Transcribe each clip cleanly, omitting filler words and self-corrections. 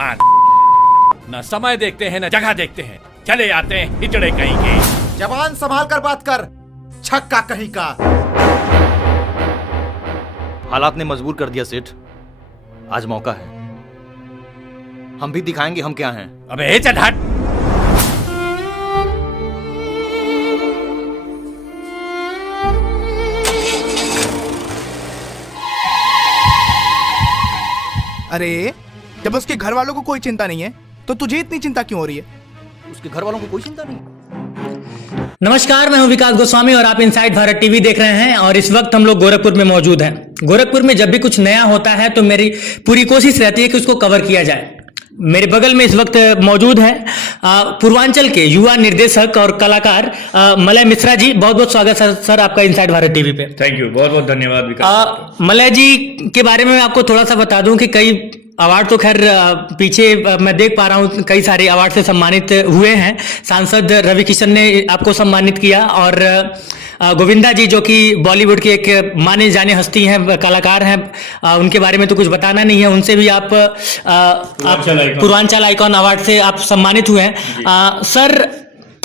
मान न समय देखते हैं न जगह देखते हैं, चले आते हैं हिजड़े कहीं के। जबान संभाल कर बात कर, छक्का कहीं का। हालात ने मजबूर कर दिया सेठ, आज मौका है, हम भी दिखाएंगे हम क्या हैं। अबे चल हट। अरे जब उसके घर वालों को कोई चिंता नहीं है तो तुझे इतनी चिंता क्यों हो रही है? उसके घर वालों को कोई चिंता नहीं। नमस्कार, मैं हूं विकास गोस्वामी और आप इनसाइड भारत टीवी देख रहे हैं। और इस वक्त हम लोग गोरखपुर में मौजूद हैं। गोरखपुर में जब भी कुछ नया होता है तो मेरी पूरी कोशिश रहती है कि उसको कवर किया जाए। मेरे बगल में इस वक्त मौजूद है पूर्वांचल के युवा निर्देशक और कलाकार मलय मिश्रा जी। बहुत बहुत स्वागत सर आपका इनसाइड भारत टीवी पे। थैंक यू, बहुत बहुत धन्यवाद विकास। मलय जी के बारे में आपको थोड़ा सा बता दूं कि कई अवार्ड तो खैर पीछे मैं देख पा रहा हूँ, कई सारे अवार्ड से सम्मानित हुए हैं। सांसद रवि किशन ने आपको सम्मानित किया और गोविंदा जी जो कि बॉलीवुड के एक माने जाने हस्ती हैं, कलाकार हैं, उनके बारे में तो कुछ बताना नहीं है। उनसे भी आप पूर्वांचल आइकॉन अवार्ड से आप सम्मानित हुए हैं। सर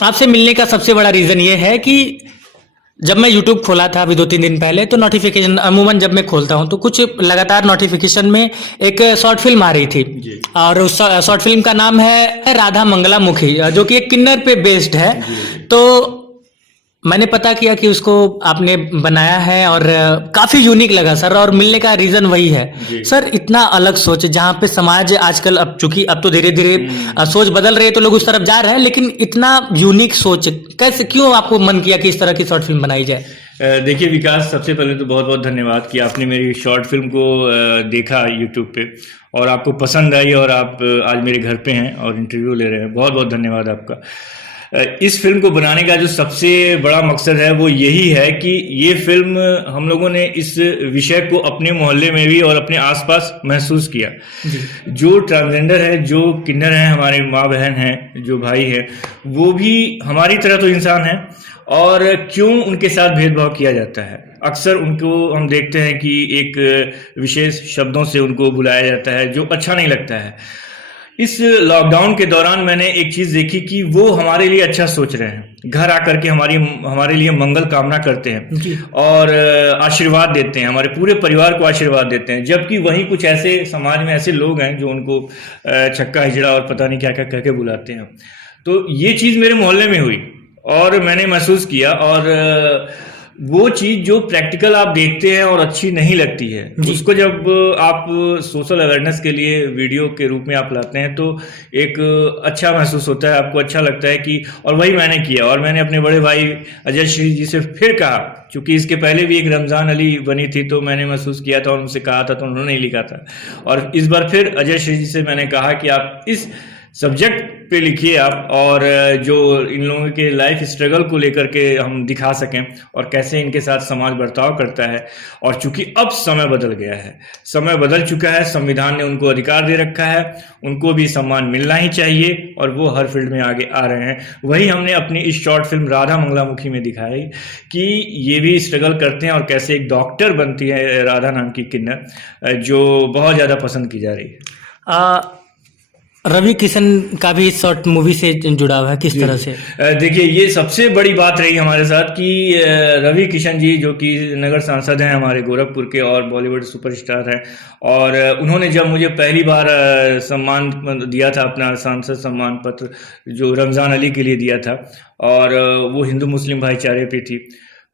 आपसे मिलने का सबसे बड़ा रीजन ये है कि जब मैं YouTube खोला था अभी 2-3 दिन पहले तो नोटिफिकेशन, अमूमन जब मैं खोलता हूं तो कुछ लगातार नोटिफिकेशन में एक शॉर्ट फिल्म आ रही थी और उस शॉर्ट फिल्म का नाम है राधा मंगला मुखी, जो कि एक किन्नर पे बेस्ड है। तो मैंने पता किया कि उसको आपने बनाया है और काफी यूनिक लगा सर, और मिलने का रीजन वही है सर। इतना अलग सोच जहाँ पे समाज आजकल, अब चूंकि अब तो धीरे धीरे सोच बदल रही है तो लोग उस तरफ जा रहे हैं, लेकिन इतना यूनिक सोच कैसे, क्यों आपको मन किया कि इस तरह की शॉर्ट फिल्म बनाई जाए? देखिए विकास, सबसे पहले तो बहुत बहुत धन्यवाद कि आपने मेरी शॉर्ट फिल्म को देखा यूट्यूब पे और आपको पसंद आई और आप आज मेरे घर पे हैं और इंटरव्यू ले रहे हैं। बहुत बहुत धन्यवाद आपका। इस फिल्म को बनाने का जो सबसे बड़ा मकसद है वो यही है कि ये फिल्म हम लोगों ने इस विषय को अपने मोहल्ले में भी और अपने आसपास महसूस किया। जो ट्रांसजेंडर है, जो किन्नर हैं, हमारे माँ बहन हैं, जो भाई हैं, वो भी हमारी तरह तो इंसान हैं और क्यों उनके साथ भेदभाव किया जाता है। अक्सर उनको हम देखते हैं कि एक विशेष शब्दों से उनको बुलाया जाता है जो अच्छा नहीं लगता है। इस लॉकडाउन के दौरान मैंने एक चीज देखी कि वो हमारे लिए अच्छा सोच रहे हैं, घर आकर के हमारे लिए मंगल कामना करते हैं और आशीर्वाद देते हैं, हमारे पूरे परिवार को आशीर्वाद देते हैं। जबकि वहीं कुछ ऐसे समाज में ऐसे लोग हैं जो उनको छक्का हिजड़ा और पता नहीं क्या क्या कह के बुलाते हैं। तो ये चीज मेरे मोहल्ले में हुई और मैंने महसूस किया, और वो चीज जो प्रैक्टिकल आप देखते हैं और अच्छी नहीं लगती है, उसको जब आप सोशल अवेयरनेस के लिए वीडियो के रूप में आप लाते हैं तो एक अच्छा महसूस होता है, आपको अच्छा लगता है कि, और वही मैंने किया। और मैंने अपने बड़े भाई अजय श्री जी से फिर कहा, क्योंकि इसके पहले भी एक रमजान अली बनी थी तो मैंने महसूस किया था और उनसे कहा था तो उन्होंने नहीं लिखा था, और इस बार फिर अजय श्री जी से मैंने कहा कि आप इस सब्जेक्ट पे लिखिए आप, और जो इन लोगों के लाइफ स्ट्रगल को लेकर के हम दिखा सकें और कैसे इनके साथ समाज बर्ताव करता है। और चूंकि अब समय बदल गया है, समय बदल चुका है, संविधान ने उनको अधिकार दे रखा है, उनको भी सम्मान मिलना ही चाहिए और वो हर फील्ड में आगे आ रहे हैं। वही हमने अपनी इस शॉर्ट फिल्म राधा मंगला मुखी में दिखाई कि ये भी स्ट्रगल करते हैं और कैसे एक डॉक्टर बनती है राधा नाम की किन्नर, जो बहुत ज़्यादा पसंद की जा रही है। रवि किशन का भी इस शॉर्ट मूवी से जुड़ा हुआ है, किस तरह से? देखिए, ये सबसे बड़ी बात रही हमारे साथ कि रवि किशन जी जो कि नगर सांसद हैं हमारे गोरखपुर के और बॉलीवुड सुपरस्टार हैं, और उन्होंने जब मुझे पहली बार सम्मान दिया था, अपना सांसद सम्मान पत्र जो रमज़ान अली के लिए दिया था, और वो हिंदू मुस्लिम भाईचारे पे थी।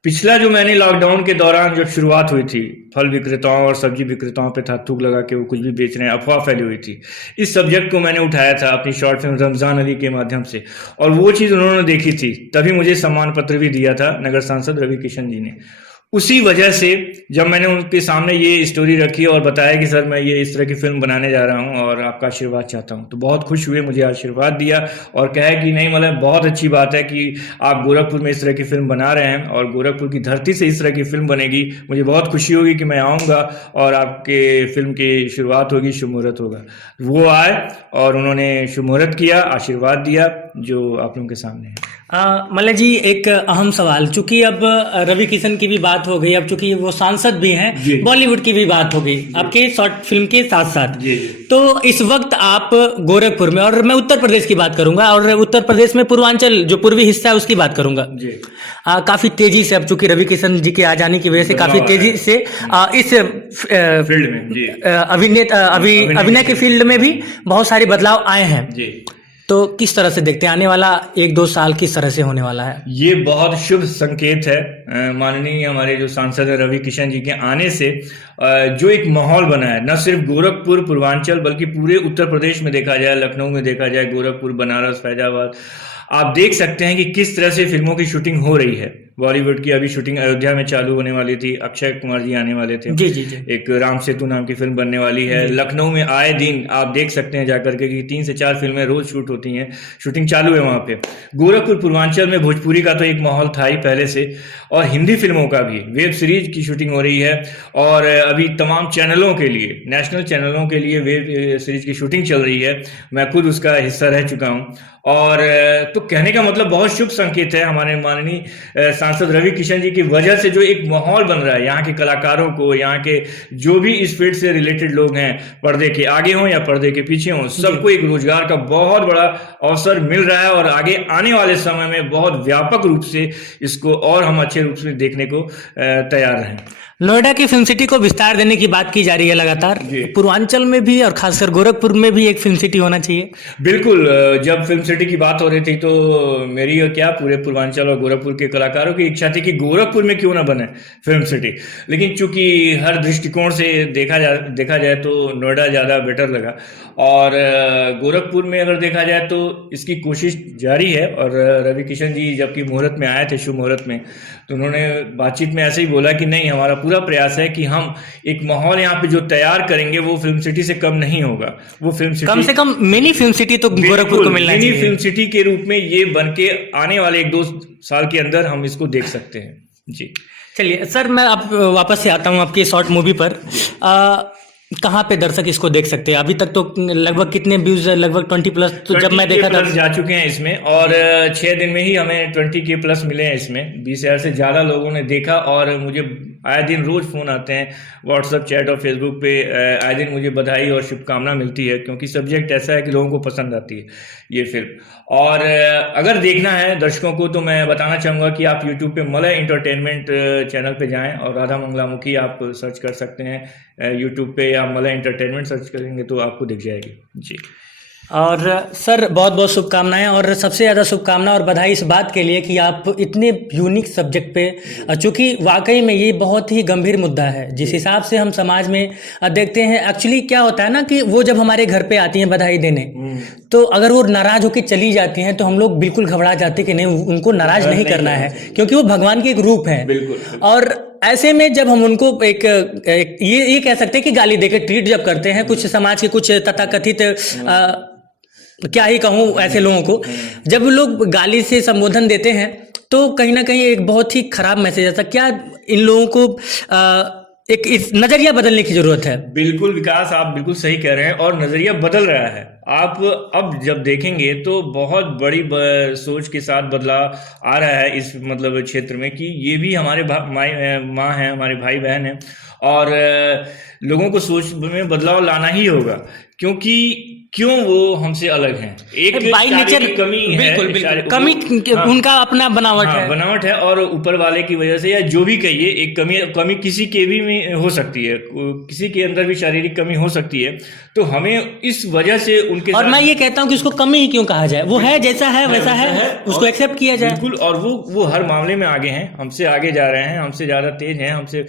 पिछला जो मैंने लॉकडाउन के दौरान जब शुरुआत हुई थी, फल विक्रेताओं और सब्जी विक्रेताओं पे था थूक लगा के वो कुछ भी बेच रहे हैं, अफवाह फैली हुई थी। इस सब्जेक्ट को मैंने उठाया था अपनी शॉर्ट फिल्म रमजान अली के माध्यम से, और वो चीज़ उन्होंने देखी थी, तभी मुझे सम्मान पत्र भी दिया था नगर सांसद रवि किशन जी ने। उसी वजह से जब मैंने उनके सामने ये स्टोरी रखी और बताया कि सर मैं ये इस तरह की फिल्म बनाने जा रहा हूँ और आपका आशीर्वाद चाहता हूँ, तो बहुत खुश हुए, मुझे आशीर्वाद दिया और कहा कि नहीं मतलब बहुत अच्छी बात है कि आप गोरखपुर में इस तरह की फिल्म बना रहे हैं और गोरखपुर की धरती से इस तरह की फिल्म बनेगी। मुझे बहुत खुशी होगी कि मैं आऊँगा और आपके फिल्म की शुरुआत होगी, शुभ मुहूर्त होगा। वो आए और उन्होंने शुभ मुहूर्त किया, आशीर्वाद दिया जो आप लोगों के सामने है। मल्ल जी, एक अहम सवाल, चूंकि अब रवि किशन की भी बात हो गई, अब चूंकि वो सांसद भी जी। हैं, बॉलीवुड की भी बात हो गई आपके शॉर्ट फिल्म के साथ साथ, जी। तो इस वक्त आप गोरखपुर में, और मैं उत्तर प्रदेश की बात करूंगा, और उत्तर प्रदेश में पूर्वांचल जो पूर्वी हिस्सा है उसकी बात करूंगा। जी। काफी तेजी से, अब चूंकि रवि किशन जी के आ जाने की वजह से काफी तेजी से इस फील्ड में जी अभिनय के फील्ड में भी बहुत सारे बदलाव आए हैं जी। तो किस तरह से देखते हैं आने वाला 1-2 साल किस तरह से होने वाला है? ये बहुत शुभ संकेत है। माननीय हमारे जो सांसद है रवि किशन जी के आने से जो एक माहौल बना है, न सिर्फ गोरखपुर पूर्वांचल बल्कि पूरे उत्तर प्रदेश में देखा जाए, लखनऊ में देखा जाए, गोरखपुर, बनारस, फैजाबाद, आप देख सकते हैं कि किस तरह से फिल्मों की शूटिंग हो रही है। बॉलीवुड की अभी शूटिंग अयोध्या में चालू होने वाली थी, अक्षय कुमार जी आने वाले थे। जी जी जी। एक राम सेतु नाम की फिल्म बनने वाली है। लखनऊ में आए दिन आप देख सकते हैं जाकर के कि 3 से 4 फिल्में रोज शूट होती हैं, शूटिंग चालू है वहां पे। गोरखपुर पूर्वांचल में भोजपुरी का तो एक माहौल था ही पहले से, और हिंदी फिल्मों का भी वेब सीरीज की शूटिंग हो रही है, और अभी तमाम चैनलों के लिए, नेशनल चैनलों के लिए वेब सीरीज की शूटिंग चल रही है। मैं खुद उसका हिस्सा रह चुका हूँ, और तो कहने का मतलब बहुत शुभ संकेत है। हमारे माननीय सांसद रवि किशन जी की वजह से जो एक माहौल बन रहा है, यहाँ के कलाकारों को, यहाँ के जो भी इस फील्ड से रिलेटेड लोग हैं, पर्दे के आगे हों या पर्दे के पीछे हों, सबको एक रोजगार का बहुत बड़ा अवसर मिल रहा है, और आगे आने वाले समय में बहुत व्यापक रूप से इसको और हम अच्छे रूप से देखने को तैयार हैं। नोएडा की फिल्म सिटी को विस्तार देने की बात की जा रही है लगातार, पूर्वांचल में भी और खासकर गोरखपुर में भी एक फिल्म सिटी होना चाहिए। बिल्कुल, जब फिल्म सिटी की बात हो रही थी तो मेरी और क्या पूरे पूर्वांचल और गोरखपुर के कलाकारों की इच्छा थी कि गोरखपुर में क्यों ना बने फिल्म सिटी, लेकिन चूंकि हर दृष्टिकोण से देखा जाए तो नोएडा ज़्यादा बेटर लगा, और गोरखपुर में अगर देखा जाए तो इसकी कोशिश जारी है। और रवि किशन जी जबकि मुहूर्त में आए थे, शुभ मुहूर्त में, तो उन्होंने बातचीत में ऐसे ही बोला कि नहीं, हमारा पूरा प्रयास है कि हम एक माहौल यहाँ पे जो तैयार करेंगे वो फिल्म सिटी से कम नहीं होगा। वो फिल्म सिटी कम से कम मिनी फिल्म सिटी तो गोरखपुर को मिलना चाहिए। मिनी फिल्म सिटी के रूप में ये बन के आने वाले 1-2 साल के अंदर हम इसको देख सकते हैं जी। चलिए सर, मैं अब वापस से आता हूँ आपकी शॉर्ट मूवी पर। कहाँ पे दर्शक इसको देख सकते हैं? अभी तक तो लगभग कितने व्यूज है? लगभग 20+ तो जब मैं देखा था जा चुके हैं इसमें, और 6 दिन में ही हमें 20K+ मिले हैं इसमें। 20,000 से ज्यादा लोगों ने देखा, और मुझे आए दिन रोज फोन आते हैं, व्हाट्सएप चैट और फेसबुक पे आए दिन मुझे बधाई और शुभकामना मिलती है, क्योंकि सब्जेक्ट ऐसा है कि लोगों को पसंद आती है ये फिल्म। और अगर देखना है दर्शकों को तो मैं बताना चाहूँगा कि आप यूट्यूब पे मलय एंटरटेनमेंट चैनल पे जाएं, और राधा मंगलामुखी आप सर्च कर सकते हैं यूट्यूब पे, या मलय एंटरटेनमेंट सर्च करेंगे तो आपको दिख जाएगी जी। और सर बहुत बहुत शुभकामनाएं, और सबसे ज़्यादा शुभकामना और बधाई इस बात के लिए कि आप इतने यूनिक सब्जेक्ट पे, चूँकि वाकई में ये बहुत ही गंभीर मुद्दा है जिस हिसाब से हम समाज में देखते हैं। एक्चुअली क्या होता है ना कि वो जब हमारे घर पे आती हैं बधाई देने, तो अगर वो नाराज होकर चली जाती हैं तो हम लोग बिल्कुल घबरा जाते हैं कि नहीं, उनको नाराज नहीं करना है, क्योंकि वो भगवान के एक रूप है। और ऐसे में जब हम उनको एक ये कह सकते हैं कि गाली देकर ट्रीट जब करते हैं, कुछ समाज के कुछ तथाकथित क्या ही कहूँ ऐसे लोगों को, जब लोग गाली से संबोधन देते हैं तो कहीं ना कहीं एक बहुत ही खराब मैसेज आता है। क्या इन लोगों को एक इस नजरिया बदलने की जरूरत है? बिल्कुल विकास, आप बिल्कुल सही कह रहे हैं, और नजरिया बदल रहा है। आप अब जब देखेंगे तो बहुत बड़ी सोच के साथ बदलाव आ रहा है इस मतलब क्षेत्र में, कि ये भी हमारे माँ हैं, हमारे भाई बहन हैं, और लोगों को सोच में बदलाव लाना ही होगा, क्योंकि क्यों वो हमसे अलग हैं। एक बाई नेचर कमी है, बिल्कुल कमी, उनका अपना बनावट है, बनावट है, और ऊपर वाले की वजह से या जो भी कहिए, एक कमी किसी के भी में हो सकती है, किसी के अंदर भी शारीरिक कमी हो सकती है, तो हमें इस वजह से उनके, और मैं ये कहता हूँ कि उसको कमी ही क्यों कहा जाए, वो है जैसा है वैसा है, उसको एक्सेप्ट किया जाए। बिल्कुल, और वो हर मामले में आगे हैं, हमसे आगे जा रहे हैं, हमसे ज्यादा तेज हैं, हमसे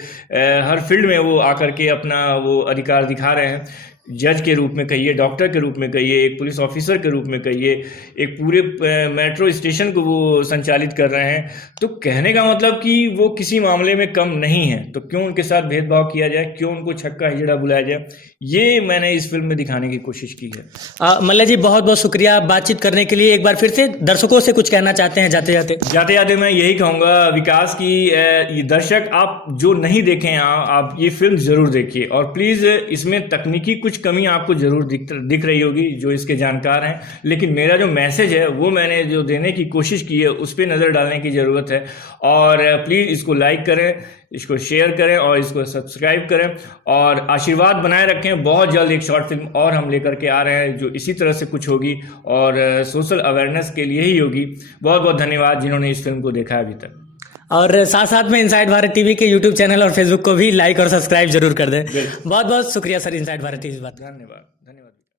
हर फील्ड में वो आकर के अपना वो अधिकार दिखा रहे हैं। जज के रूप में कहिए, डॉक्टर के रूप में कहिए, एक पुलिस ऑफिसर के रूप में कहिए, एक पूरे मेट्रो स्टेशन को वो संचालित कर रहे हैं। तो कहने का मतलब कि वो किसी मामले में कम नहीं है, तो क्यों उनके साथ भेदभाव किया जाए, क्यों उनको छक्का हिजड़ा बुलाया जाए, ये मैंने इस फिल्म में दिखाने की कोशिश की है। मल्ल जी बहुत बहुत शुक्रिया बातचीत करने के लिए। एक बार फिर से दर्शकों से कुछ कहना चाहते हैं जाते जाते? मैं यही कहूँगा विकास की ये दर्शक आप जो नहीं देखें, आप ये फिल्म जरूर देखिए, और प्लीज़ इसमें तकनीकी कुछ कमी आपको जरूर दिख रही होगी जो इसके जानकार हैं, लेकिन मेरा जो मैसेज है वो मैंने जो देने की कोशिश की है उस पर नज़र डालने की ज़रूरत है। और प्लीज़ इसको लाइक करें, इसको शेयर करें और इसको सब्सक्राइब करें और आशीर्वाद बनाए रखें। बहुत जल्द एक शॉर्ट फिल्म और हम लेकर के आ रहे हैं जो इसी तरह से कुछ होगी और सोशल अवेयरनेस के लिए ही होगी। बहुत बहुत धन्यवाद जिन्होंने इस फिल्म को देखा है अभी तक। और साथ साथ में इनसाइड भारत टीवी के यूट्यूब चैनल और फेसबुक को भी लाइक और सब्सक्राइब जरूर कर दें। बहुत बहुत शुक्रिया सर, इनसाइड भारत टीवी से बात। धन्यवाद।